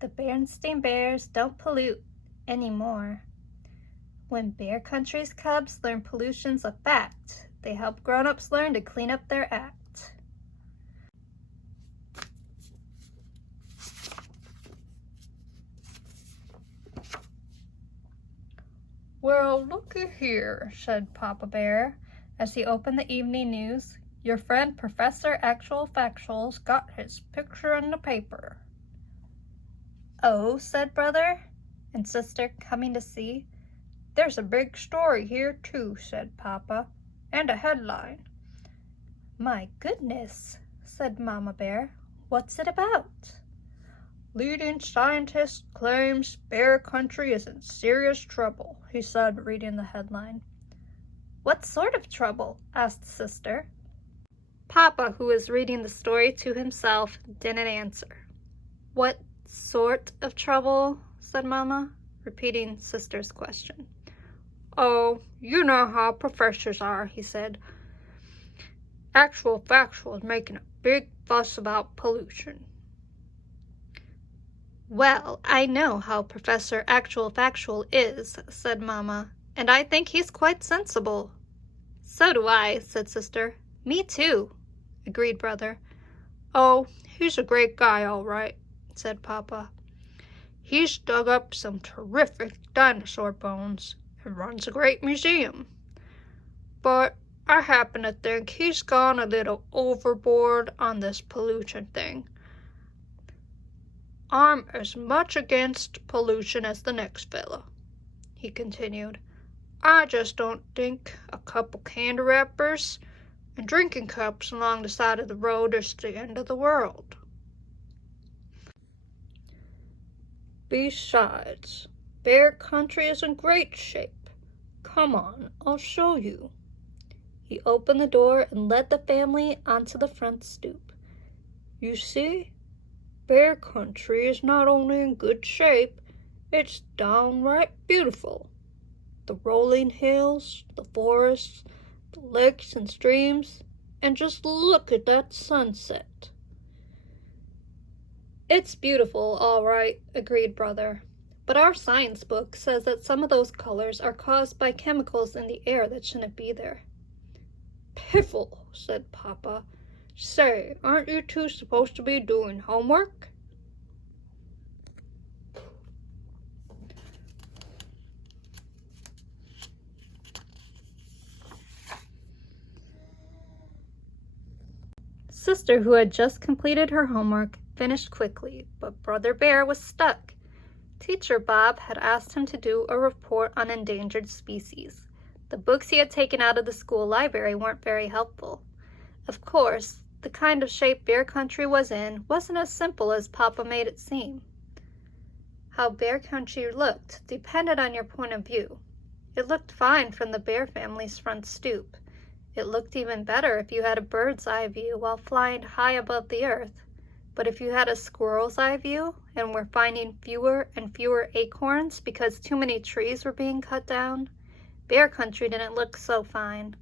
The Berenstain Bears don't pollute anymore. When Bear Country's cubs learn pollution's a fact, they help grown-ups learn to clean up their act. Well, looky here, said Papa Bear, as he opened the evening news. Your friend Professor Actual Factual's got his picture in the paper. Oh, said Brother and Sister, coming to see. There's a big story here, too, said Papa, and a headline. My goodness, said Mama Bear. What's it about? Leading scientist claims Bear Country is in serious trouble, he said, reading the headline. What sort of trouble? Asked Sister. Papa, who was reading the story to himself, didn't answer. What sort of trouble? Said Mama, repeating Sister's question. Oh, you know how professors are, he said. Actual Factual is making a big fuss about pollution. Well, I know how Professor Actual Factual is, said Mama, and I think he's quite sensible. So do I, said Sister. Me too, agreed Brother. Oh, he's a great guy, all right, said Papa. He's dug up some terrific dinosaur bones and runs a great museum. But I happen to think he's gone a little overboard on this pollution thing. I'm as much against pollution as the next fella, he continued. I just don't think a couple candy wrappers and drinking cups along the side of the road is the end of the world. Besides, Bear Country is in great shape. Come on, I'll show you. He opened the door and led the family onto the front stoop. You see, Bear Country is not only in good shape, it's downright beautiful. The rolling hills, the forests, the lakes and streams, and just look at that sunset. It's beautiful, all right, agreed Brother. But our science book says that some of those colors are caused by chemicals in the air that shouldn't be there. Piffle, said Papa. Say, aren't you two supposed to be doing homework? Sister, who had just completed her homework, finished quickly, but Brother Bear was stuck. Teacher Bob had asked him to do a report on endangered species. The books he had taken out of the school library weren't very helpful. Of course, the kind of shape Bear Country was in wasn't as simple as Papa made it seem. How Bear Country looked depended on your point of view. It looked fine from the Bear family's front stoop. It looked even better if you had a bird's eye view while flying high above the earth. But if you had a squirrel's eye view and were finding fewer and fewer acorns because too many trees were being cut down, Bear Country didn't look so fine.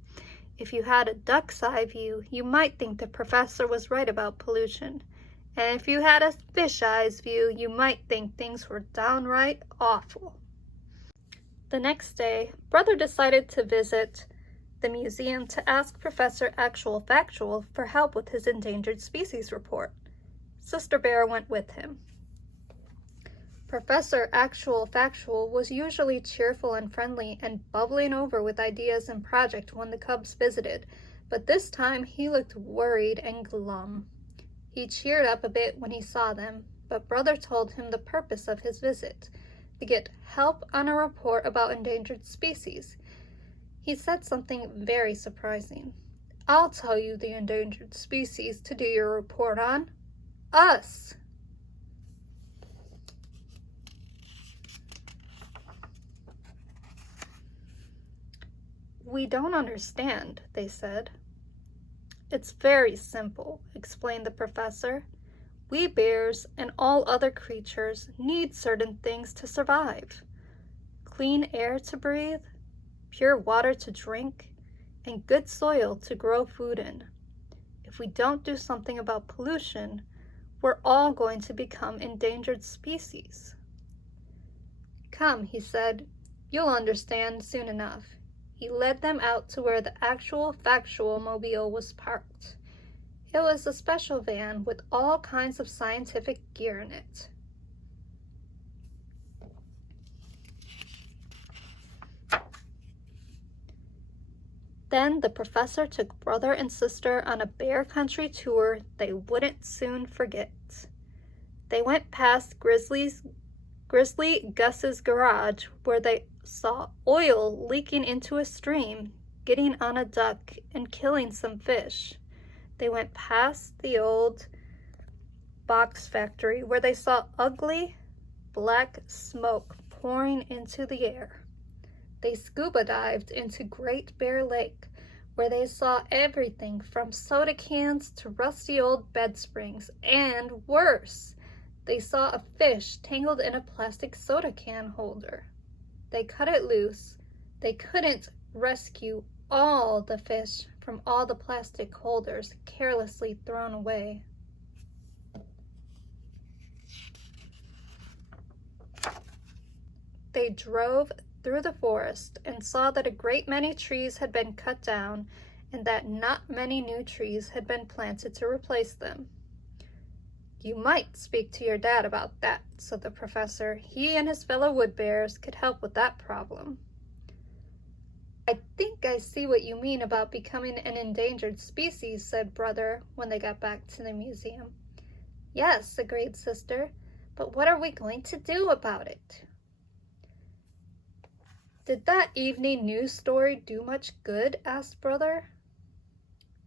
If you had a duck's eye view, you might think the professor was right about pollution. And if you had a fish eye's view, you might think things were downright awful. The next day, Brother decided to visit the museum to ask Professor Actual Factual for help with his endangered species report. Sister Bear went with him. Professor Actual Factual was usually cheerful and friendly and bubbling over with ideas and projects when the cubs visited, but this time he looked worried and glum. He cheered up a bit when he saw them, but Brother told him the purpose of his visit, to get help on a report about endangered species. He said something very surprising. I'll tell you the endangered species to do your report on. Us! We don't understand, they said. It's very simple, explained the professor. We bears and all other creatures need certain things to survive. Clean air to breathe, pure water to drink, and good soil to grow food in. If we don't do something about pollution, We're all going to become endangered species. Come, he said, you'll understand soon enough. He led them out to where the actual Factual mobile was parked. It was a special van with all kinds of scientific gear in it. Then the professor took brother and sister on a bear country tour they wouldn't soon forget. They went past Grizzly Gus's garage, where they saw oil leaking into a stream, getting on a duck, and killing some fish. They went past the old box factory, where they saw ugly black smoke pouring into the air. They scuba dived into Great Bear Lake, where they saw everything from soda cans to rusty old bed springs, and worse, they saw a fish tangled in a plastic soda can holder. They cut it loose. They couldn't rescue all the fish from all the plastic holders carelessly thrown away. They drove through the forest and saw that a great many trees had been cut down and that not many new trees had been planted to replace them. You might speak to your dad about that, said the professor. He and his fellow wood bears could help with that problem. I think I see what you mean about becoming an endangered species, said brother when they got back to the museum. Yes, agreed sister, but what are we going to do about it? Did that evening news story do much good? Asked brother.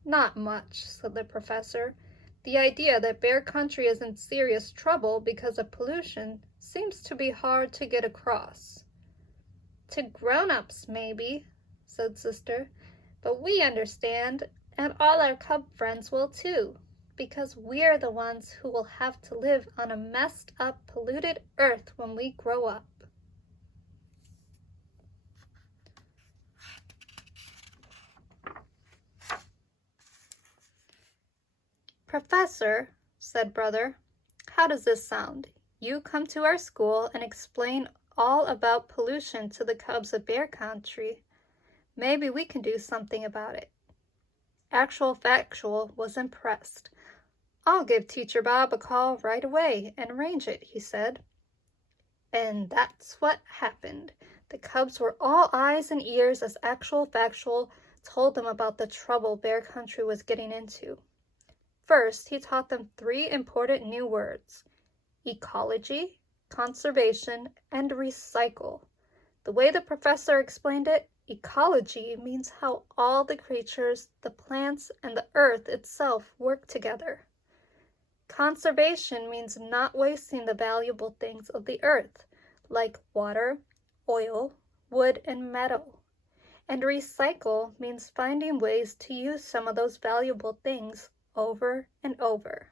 Not much, said the professor. The idea that Bear Country is in serious trouble because of pollution seems to be hard to get across. To grown-ups, maybe, said sister, but we understand, and all our cub friends will too, because we're the ones who will have to live on a messed up, polluted earth when we grow up. Professor, said brother, how does this sound? You come to our school and explain all about pollution to the cubs of Bear Country. Maybe we can do something about it. Factual was impressed. I'll give Teacher Bob a call right away and arrange it, he said. And that's what happened. The cubs were all eyes and ears as Factual told them about the trouble Bear Country was getting into. First, he taught them 3 important new words: ecology, conservation, and recycle. The way the professor explained it, ecology means how all the creatures, the plants, and the earth itself work together. Conservation means not wasting the valuable things of the earth, like water, oil, wood, and metal. And recycle means finding ways to use some of those valuable things over and over.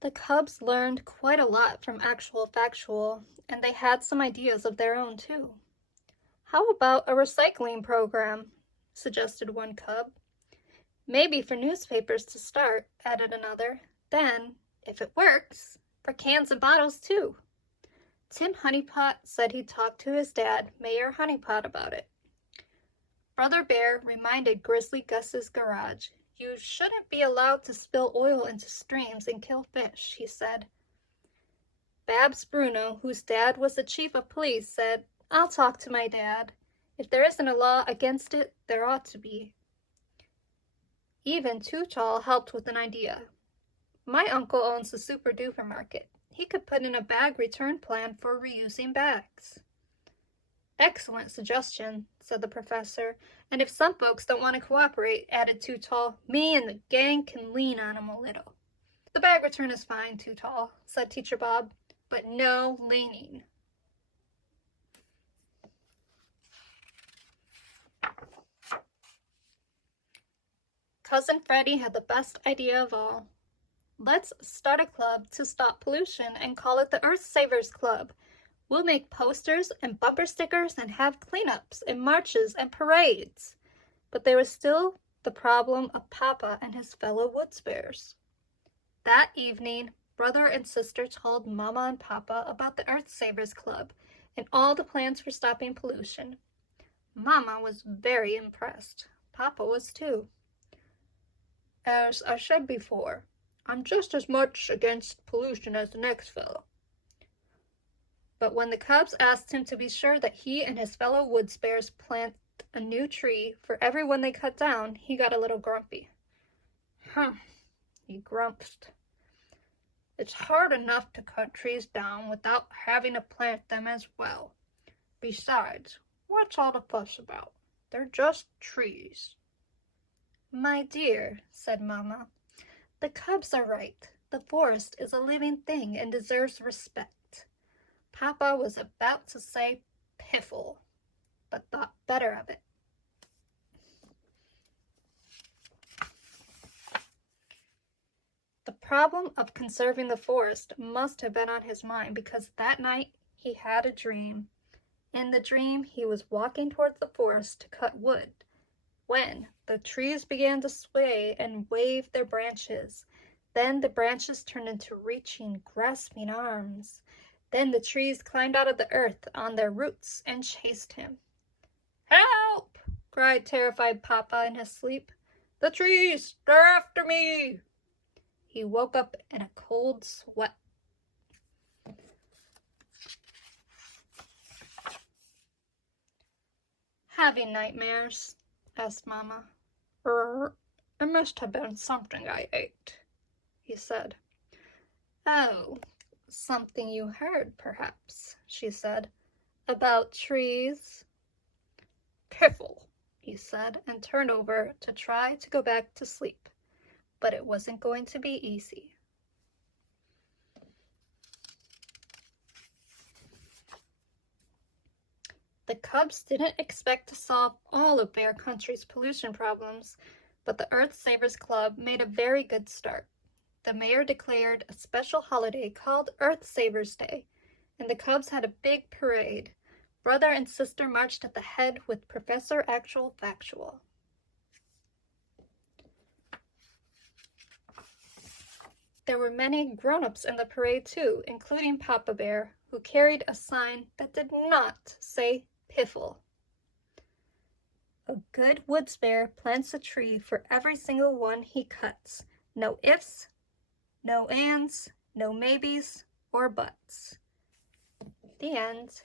The cubs learned quite a lot from Factual, and they had some ideas of their own too. How about a recycling program? Suggested one cub. Maybe for newspapers to start, added another. Then, if it works, for cans and bottles too. Tim Honeypot said he'd talk to his dad, Mayor Honeypot, about it. Brother Bear reminded Grizzly Gus's garage. You shouldn't be allowed to spill oil into streams and kill fish, he said. Babs Bruno, whose dad was the chief of police, said, I'll talk to my dad. If there isn't a law against it, there ought to be. Even Too Tall helped with an idea. My uncle owns the Super Duper Market. He could put in a bag return plan for reusing bags. Excellent suggestion, said the professor. And if some folks don't want to cooperate, added Too Tall, me and the gang can lean on them a little. The bag return is fine, Too Tall, said Teacher Bob, but no leaning. Cousin Freddie had the best idea of all. Let's start a club to stop pollution and call it the Earth Savers Club. We'll make posters and bumper stickers and have cleanups and marches and parades. but there was still the problem of Papa and his fellow woods bears. That evening, brother and sister told Mama and Papa about the Earth Savers Club and all the plans for stopping pollution. Mama was very impressed. Papa was too. As I said before, I'm just as much against pollution as the next fellow. But when the cubs asked him to be sure that he and his fellow woods bears plant a new tree for every one they cut down, he got a little grumpy. He grumped. It's hard enough to cut trees down without having to plant them as well. Besides, what's all the fuss about? They're just trees. My dear, said Mama, the cubs are right. The forest is a living thing and deserves respect. Papa was about to say piffle, but thought better of it. The problem of conserving the forest must have been on his mind because that night he had a dream. In the dream, he was walking towards the forest to cut wood when the trees began to sway and wave their branches. Then the branches turned into reaching, grasping arms. Then the trees climbed out of the earth on their roots and chased him. Help! Cried terrified Papa in his sleep. The trees! They're after me! He woke up in a cold sweat. Having nightmares? Asked Mama. It must have been something I ate, he said. Oh, something you heard, perhaps, she said. About trees? Piffle, he said, and turned over to try to go back to sleep. But it wasn't going to be easy. The cubs didn't expect to solve all of Bear Country's pollution problems, but the Earth Savers Club made a very good start. The mayor declared a special holiday called Earth Savers Day, and the cubs had a big parade. Brother and sister marched at the head with Professor Factual. There were many grown-ups in the parade too, including Papa Bear, who carried a sign that did not say piffle. A good woods bear plants a tree for every single one he cuts. No ifs, no ands, no maybes, or buts. The end.